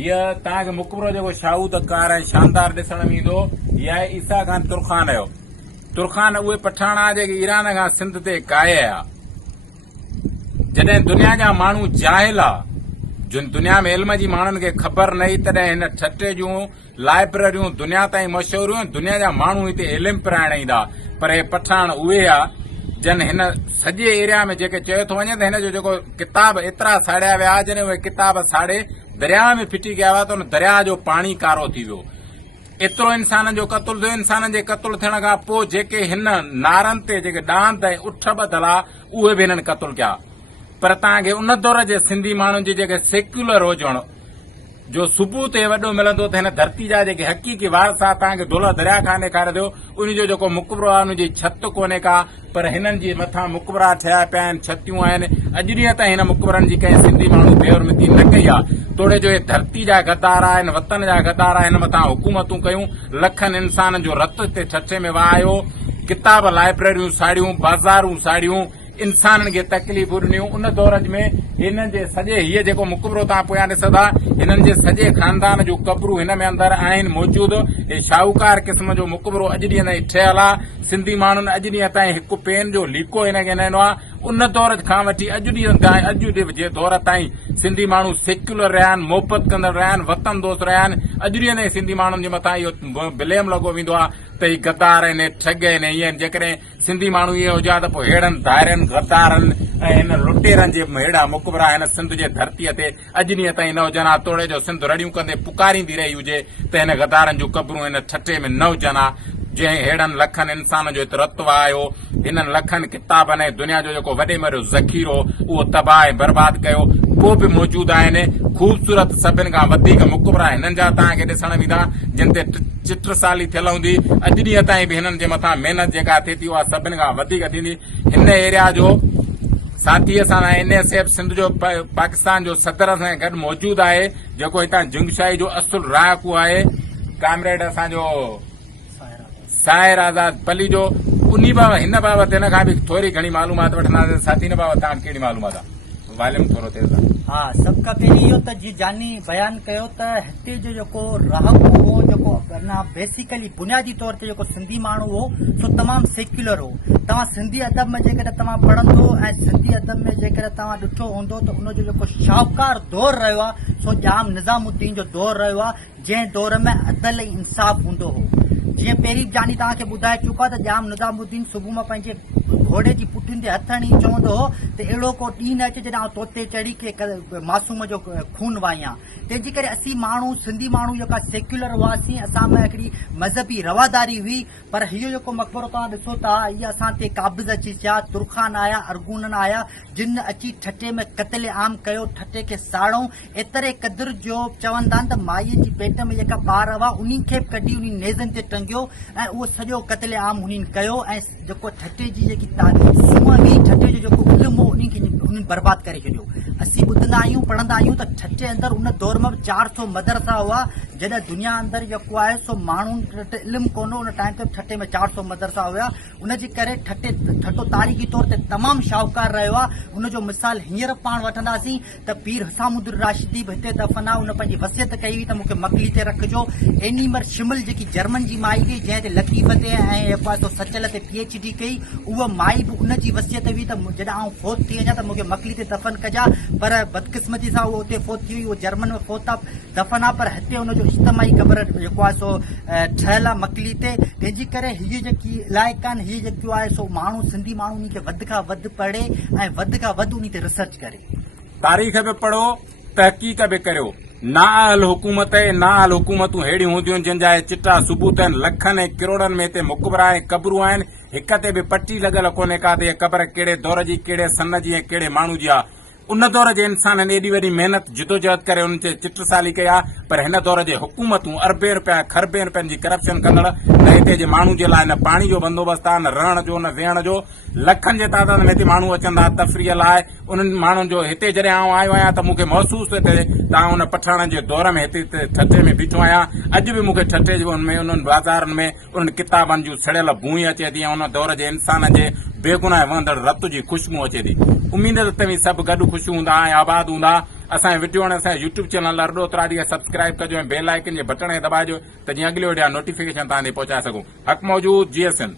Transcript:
हीअ तव्हांखे मुकबरो जेको शाहूदकार ऐं शानदार ॾिसण में ईंदो हीअ आहे ईसा खान तुरखान जो। तुरखान उहे पठाणा जेके ईरान खां सिंध ते काए आया। जॾहिं दुनिया जा माण्हू जाहिल आहे, जिन दुनिया में इल्म जी माण्हुनि खे ख़बर न हुई, तॾहिं हिन ठटे जूं लाइब्रेरियूं दुनिया ताईं मशहूर हुयूं। दुनिया जा माण्हू हिते इल्म पिराइण ईंदा। पर हे पठाण उहे आ जन हिन सॼे एरिया में जेके चयो थो वञे त हिन जो जेको किताब एतिरा साड़िया विया, जॾहिं उहे किताब साड़े दरिया में फिटी कया हुआ त उन दरिया जो पाणी कारो थी वियो। एतिरो इंसाननि जो क़तल थियो। इंसाननि जे क़तल थियण खां पोइ जेके हिन नारनि ते जेके डांद ऐं उठ ॿधल आहे उहे बि हिननि क़तल कया। पर तव्हांखे उन दौर जे सिंधी माण्हुनि जी जेके सेक्युलर हुजण जो सबूत वॾो मिलंदो त हिन धरती जा जेके हक़ीक़ी वारसा तव्हांखे ढोला दरिया खां ॾेखारे थो। उन जो जेको मुकबरो आहे उनजी छत कोन्हे का, पर हिननि जे मथां मुकबरा ठहिया पिया आहिनि, छतियूं आहिनि। अॼु ॾींहं ताईं हिन मुकबरनि जी कंहिं सिंधी माण्हू बेहरमती न कई आहे। तोड़े जो हे धरती जा गद्दार आहिनि, वतन जा गद्दार आहिनि, हिन मथां हुकूमतूं कयूं। लखनि इंसाननि जो रतु हिते ठठे में वहायो। किताब लाइब्रेरियूं साड़ियूं, बाज़ारूं साड़ियूं, इंसाननि खे तकलीफ़ूं ॾिनियूं। उन दौर में हिननि जे सॼे हीअ जेको मुकबरो तव्हां पोयां ॾिसंदा, हिननि जे सॼे खानदान जूं क़बरूं हिन में अंदरि आहिनि मौजूदु। हे शाहूकार क़िस्म जो मुकबरो अॼु ॾींहं ताईं ठहियल आहे। सिंधी माण्हुनि अॼु ॾींहं ताईं हिकु पेन जो लीको हिनखे न ॾिनो आहे। उन दौर खां वठी अॼु ॾींहं ताईं अॼु जे दौर ताईं सिंधी माण्हू सेक्युलर रहिया आहिनि, मोहबत कंदड़ रहिया आहिनि, वतन दोस्त रहिया आहिनि। अॼु ॾींहं ताईं सिंधी माण्हुनि जे मथां इहो ब्लेम लॻो वेंदो आहे त ही गद्दार आहिनि, ठग आहिनि, हीअं आहिनि। जेकॾहिं सिंधी माण्हू इहे हुजा त पोइ अहिड़नि दाइरनि गद्दारनि ऐं हिन लुटेरनि जे अहिड़ा मुकबरा हिन सिंध जे धरतीअ ते अॼु ॾींहं ताईं न हुजनि हा। तोड़े जो सिंध रड़ियूं कंदे पुकारींदी रही हुजे त हिन गद्दारनि जूं क़बरूं हिन ठटे में न हुजनि हा। जंहिं अहिड़नि लखनि इंसान जो हिते रतु आयो, हिननि लखनि किताबनि ऐं दुनिया जो जेको वॾे में वॾो ज़ख़ीरो उहो तबाह ऐं बर्बाद कयो, को बि मौजूदु आहिनि। ख़ूबसूरत सभिनि खां वधीक मुकबरा हिननि जा तव्हांखे ॾिसण ईंदा, जिन ते चित्रसाली थियल हूंदी। अॼु ॾींहं ताईं बि हिननि जे मथां महिनत जेका थिए थी उहा सभिनि खां वधीक थींदी। हिन एरिया जो साथीअ सां NSF सिंध जो पाकिस्तान जो सदर सां गॾु मौजूदु आहे, जेको हितां जुंगशाही जो असुल रहाकू आहे, कामरेड असांजो साहिर आज़ाद पली जो। उन बाबति हिन बाबति हिन खां बि थोरी घणी मालूमात वठंदासीं। साथी हिन बाबति तव्हां कहिड़ी मालूमात आहे? वॉल्यूम थोरो तेज़ आहे। हा, सभ खां पहिरीं इहो त जी जानी बयानु कयो त हिते जो जेको रहकू हो, जेको बेसिकली बुनियादी तौर ते जेको सिंधी माण्हू हो सो तमामु सेक्युलर हो। तव्हां सिंधी अदब में जेकॾहिं तव्हां पढ़ंदो ऐं सिंधी अदब में जेकॾहिं तव्हां ॾिठो हूंदो त उनजो जेको शाहूकार दौर रहियो आहे सो जाम निज़ामुद्दीन जो दौर रहियो आहे, जंहिं दौर में अदल ऐं इंसाफ़ हूंदो हो। जीअं पहिरीं जानी तव्हांखे ॿुधाए चुका त जाम निज़ामुद्दीन सुबुह में पंहिंजे घोड़े जी पुठियुनि ते हथ हणी चवंदो हो त अहिड़ो को ॾींहुं न अचे जॾहिं तोते चढ़ी के मासूम जो खून वाहियां। तंहिंजे करे असीं माण्हू सिंधी माण्हू जेका सेक्युलर हुआसीं, असां में हिकिड़ी मज़हबी रवादारी हुई। पर हीअ जेको मक़बरो तव्हां ॾिसो था, इहा असां ते काबिज़ अची थिया, तुरखान आया, अरगूनन आया, जिन अची ठटे में क़त्ल आम कयो, ठटे खे साड़ऊं। एतिरे क़दुरु जो चवंदा आहिनि त माईअ जी पेट में जेका ॿार हुआ उन्हनि खे बि कढी उन नेज़नि ते टंगियो ऐं उहो सॼो क़त्ल आम हुननि कयो। ऐं जेको ठटे जी जेकी सूंहं हुई, ठटे जो जेको इल्मु हो उन्हनि खे हुननि बर्बादु करे छॾियो। असीं ॿुधंदा आहियूं, पढ़ंदा आहियूं त ठटे अंदरि उन दौर में 400 मदरसा हुआ। जॾहिं दुनिया अंदरि जेको आहे सो माण्हुनि वटि इल्मु कोन हो, उन टाइम ते ठटे में 400 मदरसा हुया। उनजे करे ठटो तारीख़ी तौर ते तमामु शाहूकार रहियो आहे। उनजो मिसाल हींअर पाण वठंदासीं त पीर हसामुद्दीन राशिदी बि हिते दफ़न आहे। उन पंहिंजी वसियत कई हुई त मूंखे मकली ते रखिजो। एनीमर शिमिल जेकी जर्मन जी माई हुई, जंहिं ते लकीफ़ ते ऐं जेको आहे सचल ते PhD कई, उहा माई बि उन जी वसियत हुई त जॾहिं आउं फोत थी वञा त मूंखे मकली ते दफ़न कजा। पर बदकिस्मती सां उहो उते फोत थी हुई, उहो जर्मन में फोत आहे, दफ़न आहे। पर हिते हुनजो इज्तमाही क़बर जेको आहे सो ठहियल आहे मकली ते। तंहिंजे करे हीअ जेकी इलाइक़ा आहिनि, हीअ जेको आहे सो माण्हू सिंधी माण्हू उन खे वधि खां वधि पढ़े ऐं वधि खां वधि उन ते रिसर्च करे। तारीख़ बि पढ़ो, तहक़ीक़ बि करियो। नाअहल हुकूमत नाअहल हुकूमतूं अहिड़ियूं हूंदियूं आहिनि जिन जा चिटा सबूत आहिनि। लखनि ऐं किरोड़नि में हिते मुकबरा ऐं क़बरूं आहिनि। हिक ते बि पटी लॻल कोन्हे का त क़बर कहिड़े दौर जी, कहिड़े सन जी ऐं कहिड़े माण्हू जी आहे। उन दौर जे इंसाननि एॾी वॾी महिनत जिदोजहद करे उन ते चित्रसाली कई आहे। पर हिन दौर जे हुकूमतूं अरबे रुपया खरबे रुपयनि जी करप्शन कंदड़, न हिते जे माण्हू जे लाइ न पाणी जो बंदोबस्तु आहे, न रहण जो, न वेहण जो। लखनि जे तादाद में हिते माण्हू अचंदा तफ़रीह लाइ। उन्हनि माण्हुनि जो हिते जॾहिं आउं आयो आहियां त मूंखे महसूसु थिए त आउं उन पठाणनि जे दौर में हिते ठटे में बीठो आहियां। अॼु बि मूंखे ठटे जो उन्हनि बाज़ारनि में उन्हनि किताबनि जूं सड़ियल भूई अचे थी ऐं उन दौर जे इंसान जे बेगुनाह वहंदड़ रत जी ख़ुशबू अचे थी। उमीद त तव्हीं सभु गॾु ख़ुशि हूंदा ऐं आबाद हूंदा। असांजे वीडियो हाणे असांजे यूट्यूब चैनल लाइ रुडो तराडी खे सब्सक्राइब कजो ऐं बेल आइकन जे बटन खे दॿाइजो त जीअं अॻिले वीडियो नोटिफिकेशन तव्हां ॾे पहुचाए सघूं। हक़ मौजूद GSN।